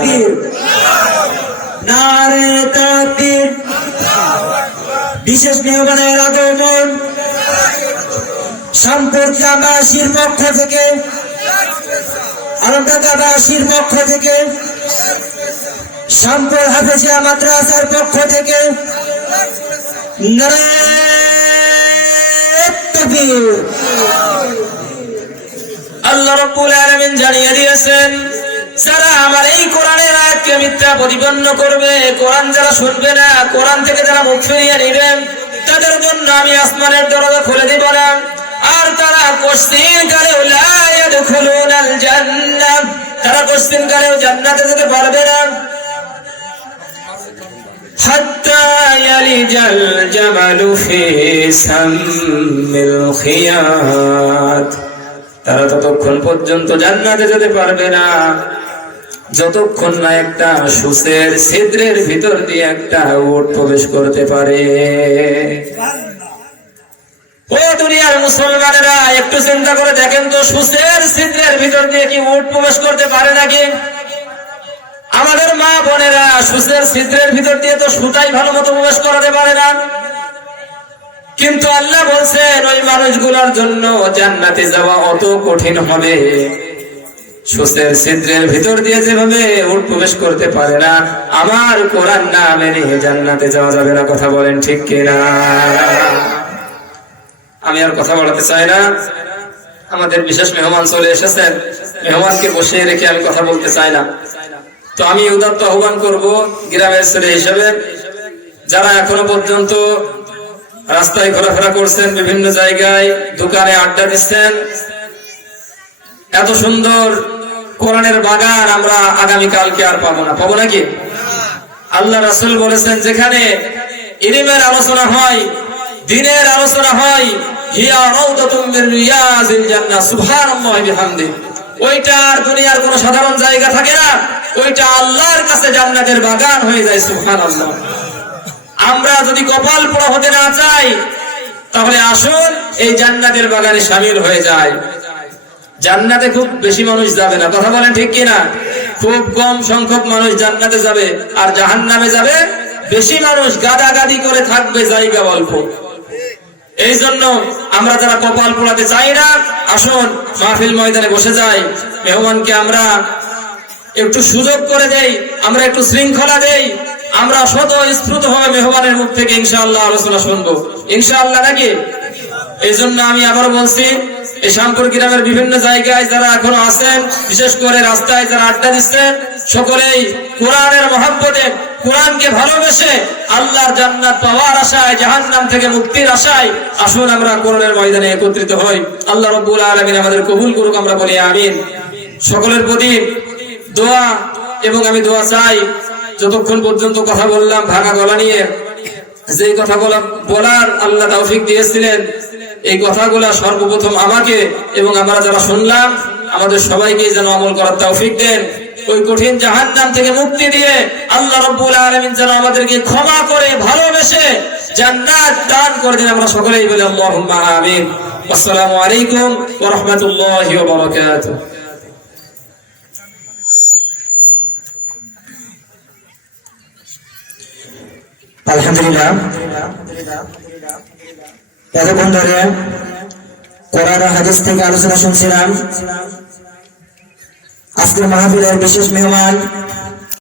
তাকবীর, নারে তাকবীর। বিশেষ মেহমানের আগমন শামপুর গ্রামবাসীর পক্ষ থেকে, আলমডাঙ্গাবাসীর পক্ষ থেকে, শামপুর হাফেজিয়া মাদ্রাসার পক্ষ থেকে নারে তাকবীর। আল্লাহ রাব্বুল আলামিন জানিয়ে দিয়েছেন, যারা আমার এই কোরআনের আয়াতকে মিথ্যা প্রতিপন্ন করবে, কোরআন যারা শুনবে না, কোরআন থেকে যারা মুখ ফিরিয়ে নেবে, তাদের জন্য আমি আসমানের দরজা খুলে দিব না, আর তারা কোশ্চিন কালেও লা ইয়াদখুলুনাল জান্নাহ, তারা কোশ্চিন কালেও জান্নাতে যেতে পারবে না। হাত্তা ইয়ালিজাল জামালু ফি সাম্মিল খিয়াত, তারা ততক্ষণ পর্যন্ত জান্নাতে যেতে পারবে না যতক্ষণ না একটা সূচের ছিদ্রের ভিতর দিয়ে একটা উট প্রবেশ করতে পারে। ও দুনিয়ার মুসলমানেরা, একটু চিন্তা করে দেখেন তো, সূচের ছিদ্রের ভিতর দিয়ে কি উট প্রবেশ করতে পারে নাকি? আমাদের মা বোনেরা, সূচের ছিদ্রের ভিতর দিয়ে তো সুতাই ভালো মতো প্রবেশ করাতে পারে না, কিন্তু আল্লাহ বলছেন ওই মানুষগুলোর জন্য জান্নাতে যাওয়া অত কঠিন হবে। সূচের ছিদ্রের ভিতর দিয়ে যেভাবে উট প্রবেশ করতে পারে না, আমার কোরআন না মেনে জান্নাতে যাওয়া যাবে না। কথা বলেন ঠিক কিনা? আমি আর কথা বলাতে চাই না, আমাদের বিশেষ মেহমান চলে এসেছেন, মেহমানকে বসিয়ে রেখে আমি কথা বলতে চাই না। তো আমি উদাত্ত আহ্বান করব গ্রামের ছেলে হিসেবে, যারা এখনো পর্যন্ত রাস্তায় ঘোরাফেরা করছেন, বিভিন্ন জায়গায় দোকানে আড্ডা দিচ্ছেন, এত সুন্দর কোরআনের বাগান আমরা আগামীকালকে আর পাবো না। পাবো নাকি? আল্লাহ রাসূল বলেছেন, যেখানে ইলমের আলোচনা হয়, দ্বীনের আলোচনা হয়, হিয়া রাউদাতুম মির রিয়াজিল জান্নাহ, সুবহানাল্লাহি বিহামদিহি, ওইটা আর দুনিয়ার কোনো সাধারণ জায়গা থাকে না, ওইটা আল্লাহর কাছে জান্নাতের বাগান হয়ে যায়। সুবহানাল্লাহ। আমরা যদি কপাল পোড়া হতে না চাই, তাহলে আসুন এই জান্নাতের বাগানে শামিল হয়ে যায়। জান্নাতে খুব বেশি মানুষ যাবে না। কথা বলেন ঠিক কিনা? খুব কম সংখ্যক মানুষ জান্নাতে যাবে, আর জাহান্নামে যাবে বেশি মানুষ, গাদাগাদি করে থাকবে, জায়গা অল্প। এই জন্য আমরা যারা কপাল পোড়াতে চাই না, আসুন মাহফিল ময়দানে বসে যাই, মেহমানকে আমরা একটু সুযোগ করে দেই, আমরা একটু শৃঙ্খলা দেই, আমরা স্বতঃস্ফূর্ত ভাবে মেহমানের মুখ থেকে ইনশাআল্লাহ আলোচনা শুনবো, ইনশাআল্লাহ নাকি? এই জন্য আমি আবার বলছি, এই শামপুর গ্রামের বিভিন্ন জায়গায় যারা এখনো আছেন, বিশেষ করে রাস্তায় যারা আড্ডা দিচ্ছেন, সকলেই কোরআনের মহব্বতে, কোরআনকে ভালোবেসে আল্লাহর জান্নাত পাওয়ার আশায়, জাহান্নাম থেকে মুক্তির আশায় আসুন আমরা কোরআনের ময়দানে একত্রিত হই। আল্লাহ রাব্বুল আলামিন আমাদের কবুল করুক, আমরা বলি আমিন। সকলের প্রতি দোয়া, এবং আমি দোয়া চাই, যতক্ষণ পর্যন্ত কথা বললাম ভাঙা গলা নিয়ে, যে কথাগুলো বলার আল্লাহ তৌফিক দিয়েছিলেন, এই কথাগুলা সর্বপ্রথম আমাকে এবং আমরা যারা শুনলাম আমাদের সবাইকে যেন আমল করার তৌফিক দেন। ওই কঠিন জাহান্নাম থেকে মুক্তি দিয়ে আল্লাহ রাব্বুল আলামিন যেন আমাদেরকে ক্ষমা করে ভালোবেসে জান্নাত দান করে দেন। আমরা সকলেই বলি আল্লাহুম্মা আমিন। আসসালামু আলাইকুম ওয়া রাহমাতুল্লাহি ওয়া বারাকাতুহু। আলহামদুলিল্লাহ, এতক্ষণ ধরে কোরআন ও হাদিস থেকে আলোচনা শুনছিলাম। আজকের মাহফিলের বিশেষ মেহমান